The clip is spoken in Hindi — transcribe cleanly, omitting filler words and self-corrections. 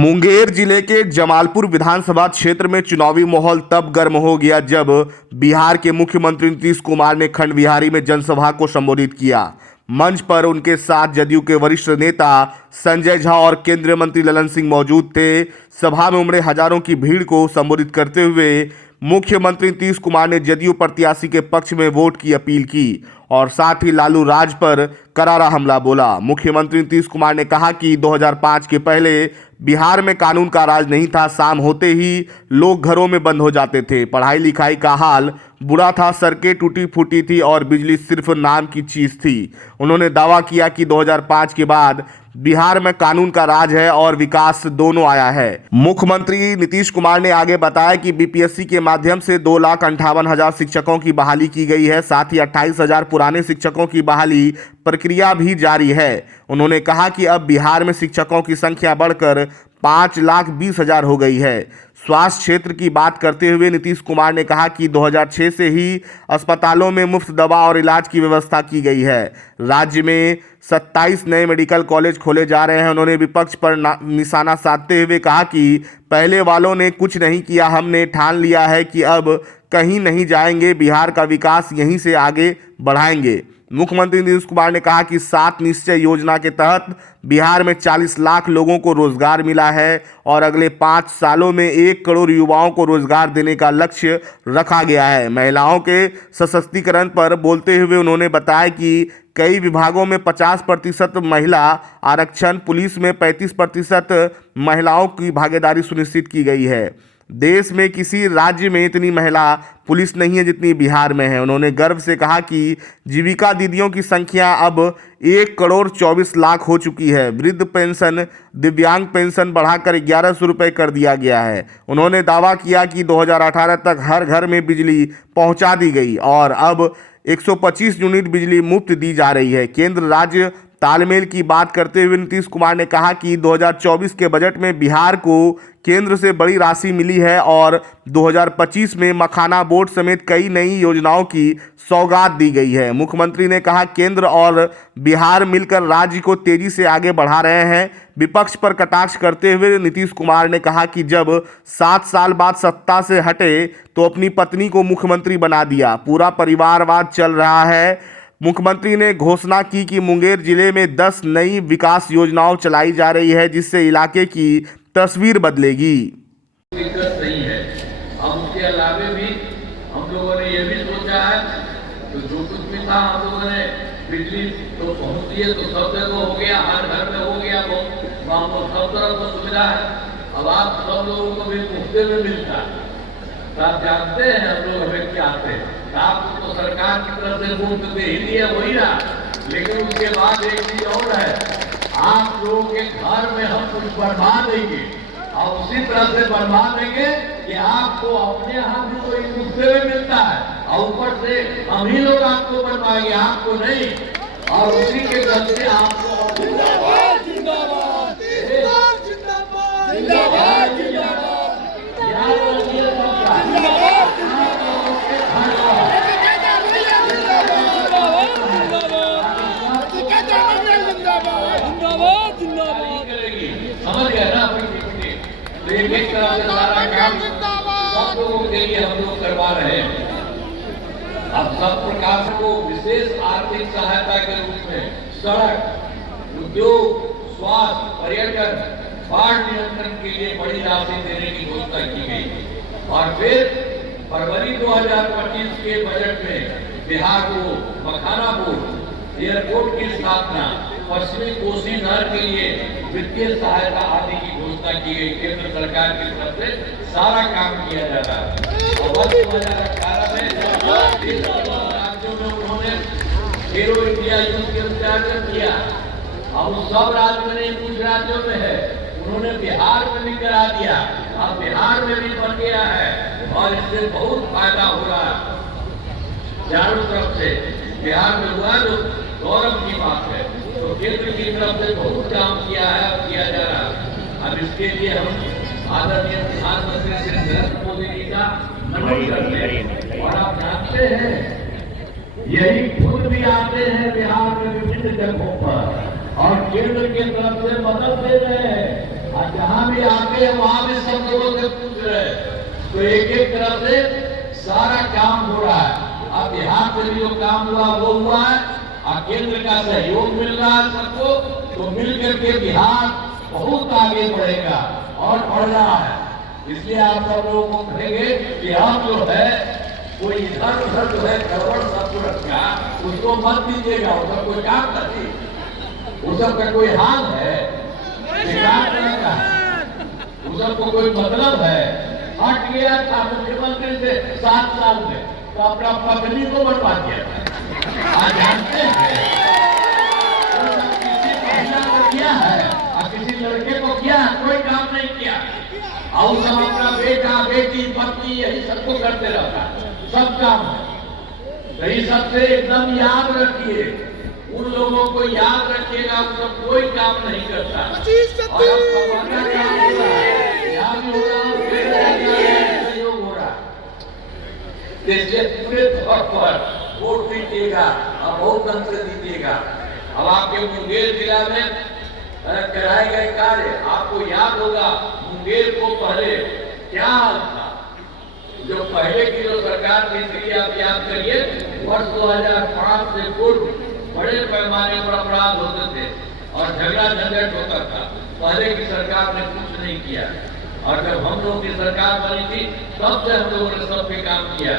मुंगेर जिले के जमालपुर विधानसभा क्षेत्र में चुनावी माहौल तब गर्म हो गया जब बिहार के मुख्यमंत्री नीतीश कुमार ने खंड विहारी में जनसभा को संबोधित किया। मंच पर उनके साथ जदयू के वरिष्ठ नेता संजय झा और केंद्रीय मंत्री ललन सिंह मौजूद थे। सभा में उमड़े हजारों की भीड़ को संबोधित करते हुए मुख्यमंत्री नीतीश कुमार ने जदयू प्रत्याशी के पक्ष में वोट की अपील की और साथ ही लालू राज पर करारा हमला बोला। मुख्यमंत्री नीतीश कुमार ने कहा कि 2005 के पहले बिहार में कानून का राज नहीं था। शाम होते ही लोग घरों में बंद हो जाते थे। पढ़ाई लिखाई का हाल बुरा था। सड़कें टूटी फूटी थी और बिजली सिर्फ नाम की चीज थी। उन्होंने दावा किया कि 2005 के बाद बिहार में कानून का राज है और विकास दोनों आया है। मुख्यमंत्री नीतीश कुमार ने आगे बताया कि बीपीएससी के माध्यम से 2,58,000 शिक्षकों की बहाली की गई है। साथ ही 28,000 पुराने शिक्षकों की बहाली प्रक्रिया भी जारी है। उन्होंने कहा कि अब बिहार में शिक्षकों की संख्या बढ़कर 5,20,000 हो गई है। स्वास्थ्य क्षेत्र की बात करते हुए नीतीश कुमार ने कहा कि 2006 से ही अस्पतालों में मुफ्त दवा और इलाज की व्यवस्था की गई है। राज्य में 27 नए मेडिकल कॉलेज खोले जा रहे हैं। उन्होंने विपक्ष पर निशाना साधते हुए कहा कि पहले वालों ने कुछ नहीं किया, हमने ठान लिया है कि अब कहीं नहीं जाएंगे, बिहार का विकास यहीं से आगे बढ़ाएंगे। मुख्यमंत्री नीतीश कुमार ने कहा कि 7 निश्चय योजना के तहत बिहार में 40 लाख लोगों को रोजगार मिला है और अगले 5 सालों में 1 करोड़ युवाओं को रोजगार देने का लक्ष्य रखा गया है। महिलाओं के सशक्तिकरण पर बोलते हुए उन्होंने बताया कि कई विभागों में 50% महिला आरक्षण, पुलिस में 35% महिलाओं की भागीदारी सुनिश्चित की गई है। देश में किसी राज्य में इतनी महिला पुलिस नहीं है जितनी बिहार में है। उन्होंने गर्व से कहा कि जीविका दीदियों की संख्या अब 1,24,00,000 हो चुकी है। वृद्ध पेंशन, दिव्यांग पेंशन बढ़ाकर 1,100 रुपये कर दिया गया है। उन्होंने दावा किया कि 2018 तक हर घर में बिजली पहुंचा दी गई और अब 125 यूनिट बिजली मुफ्त दी जा रही है। केंद्र राज्य तालमेल की बात करते हुए नीतीश कुमार ने कहा कि 2024 के बजट में बिहार को केंद्र से बड़ी राशि मिली है और 2025 में मखाना बोर्ड समेत कई नई योजनाओं की सौगात दी गई है। मुख्यमंत्री ने कहा केंद्र और बिहार मिलकर राज्य को तेजी से आगे बढ़ा रहे हैं। विपक्ष पर कटाक्ष करते हुए नीतीश कुमार ने कहा कि जब 7 साल बाद सत्ता से हटे तो अपनी पत्नी को मुख्यमंत्री बना दिया, पूरा परिवारवाद चल रहा है। मुख्यमंत्री ने घोषणा की कि मुंगेर जिले में 10 नई विकास योजनाओं चलाई जा रही है जिससे इलाके की तस्वीर बदलेगी। दिक्कत नहीं है। अब उसके अलावे भी हम लोगों ने ये भी सोचा है तो जो कुछ भी था हम लोगों ने बिजली तो पहुंची है तो सब जगह हो गया, हर घर में हो गया, वहाँ पर सब तरफ को सुविधा है। अब आप सब लोगों को भी मुफ्त में मिलता है। तो आप जानते हैं हम लोग हमें क्या आते हैं। आपको तो सरकार की तरफ से मुफ्त दे ही दिया वही ना, लेकिन उसके बाद एक चीज और है, आप लोगों के घर में हम कुछ बनवा देंगे और उसी तरह से बनवा देंगे कि आपको अपने यहाँ भी कोई मुफ्त में मिलता है और ऊपर से हम ही लोग आपको बनवाएंगे, आपको नहीं। और उसी के चलते आपको समझ गए ना। एक तरह से सारा काम सब लोगों के लिए हम लोग करवा रहे हैं। अब सब प्रकार को विशेष आर्थिक सहायता के रूप में सड़क, उद्योग, स्वास्थ्य, पर्यटन, बाढ़ नियंत्रण के लिए बड़ी राशि देने की घोषणा की गई। और फिर फरवरी 2025 के बजट में बिहार को मखाना बोर्ड, एयरपोर्ट की स्थापना, पश्चिमी कोसी नहर के लिए वित्तीय सहायता आदि की घोषणा की गई। केंद्र सरकार की तरफ से सारा काम किया जा रहा है। और वर्ष 2018 में राज्यों में उन्होंने खेलो इंडिया यूथ के उद्घाटन किया और सब राज्यों में कुछ राज्यों में है, उन्होंने बिहार में भी करा दिया। अब बिहार में भी बन गया है और इससे बहुत फायदा हो रहा है चारों तरफ से। बिहार में हुआ जो गौरव की बात है। तो केंद्र की तरफ से बहुत काम किया है और किया जा रहा है। अब इसके लिए हम आदरणीय प्रधानमंत्री श्री नरेंद्र मोदी जी का नमन करते हैं। और आप जानते हैं यही खुद भी आते हैं बिहार में विभिन्न जगहों पर और केंद्र की तरफ से मदद दे रहे हैं। और जहां भी आते हैं वहां भी सब लोगों से पूछ रहे हैं। तो एक एक तरफ से सारा काम हो रहा है। अब बिहार से भी जो काम हुआ वो हुआ है और केंद्र का सहयोग मिल रहा है सबको, तो मिलकर के बिहार बहुत आगे बढ़ेगा और बढ़ रहा है। इसलिए आप सब लोगों को कहेंगे कि हम जो है कोई इधर उधर जो है गड़बड़ सब रखा उसको मत दीजिएगा। उसका कोई काम नहीं, उस सबका कोई हाल है, काम करेगा, उस सबको कोई मतलब है। हट गया था मुख्यमंत्री से 7 साल में तो अपना पत्नी को बनवा दिया था। आज जानते हैं किसी महिला को किया है और किसी लड़के को किया है, कोई काम नहीं किया। और सब अपना बेटा बेटी पत्नी यही सबको करते रहता है, सब काम है। तो ये सबसे एकदम याद रखिए, उन लोगों को याद रखिएगा, उन सब कोई काम नहीं करता। और अब समाना काम हो रहा है, यहाँ भी हो रहा है, सहयोग हो रहा है। इसलिए पूरे तौर पर वोट दीजिएगा और बहुत ढंग से दीजिएगा। अब आपके मुंगेर जिला में कराए गए कार्य आपको याद होगा। मुंगेर को पहले क्या हाल था, जो पहले की जो सरकार थी, आप याद करिए, वर्ष 2005 से पूर्व बड़े पैमाने पर अपराध होते थे और झगड़ा झंझट होता था। पहले की सरकार ने कुछ नहीं किया और जब हम लोग की सरकार बनी थी तब से हम लोगों ने सब पे काम किया।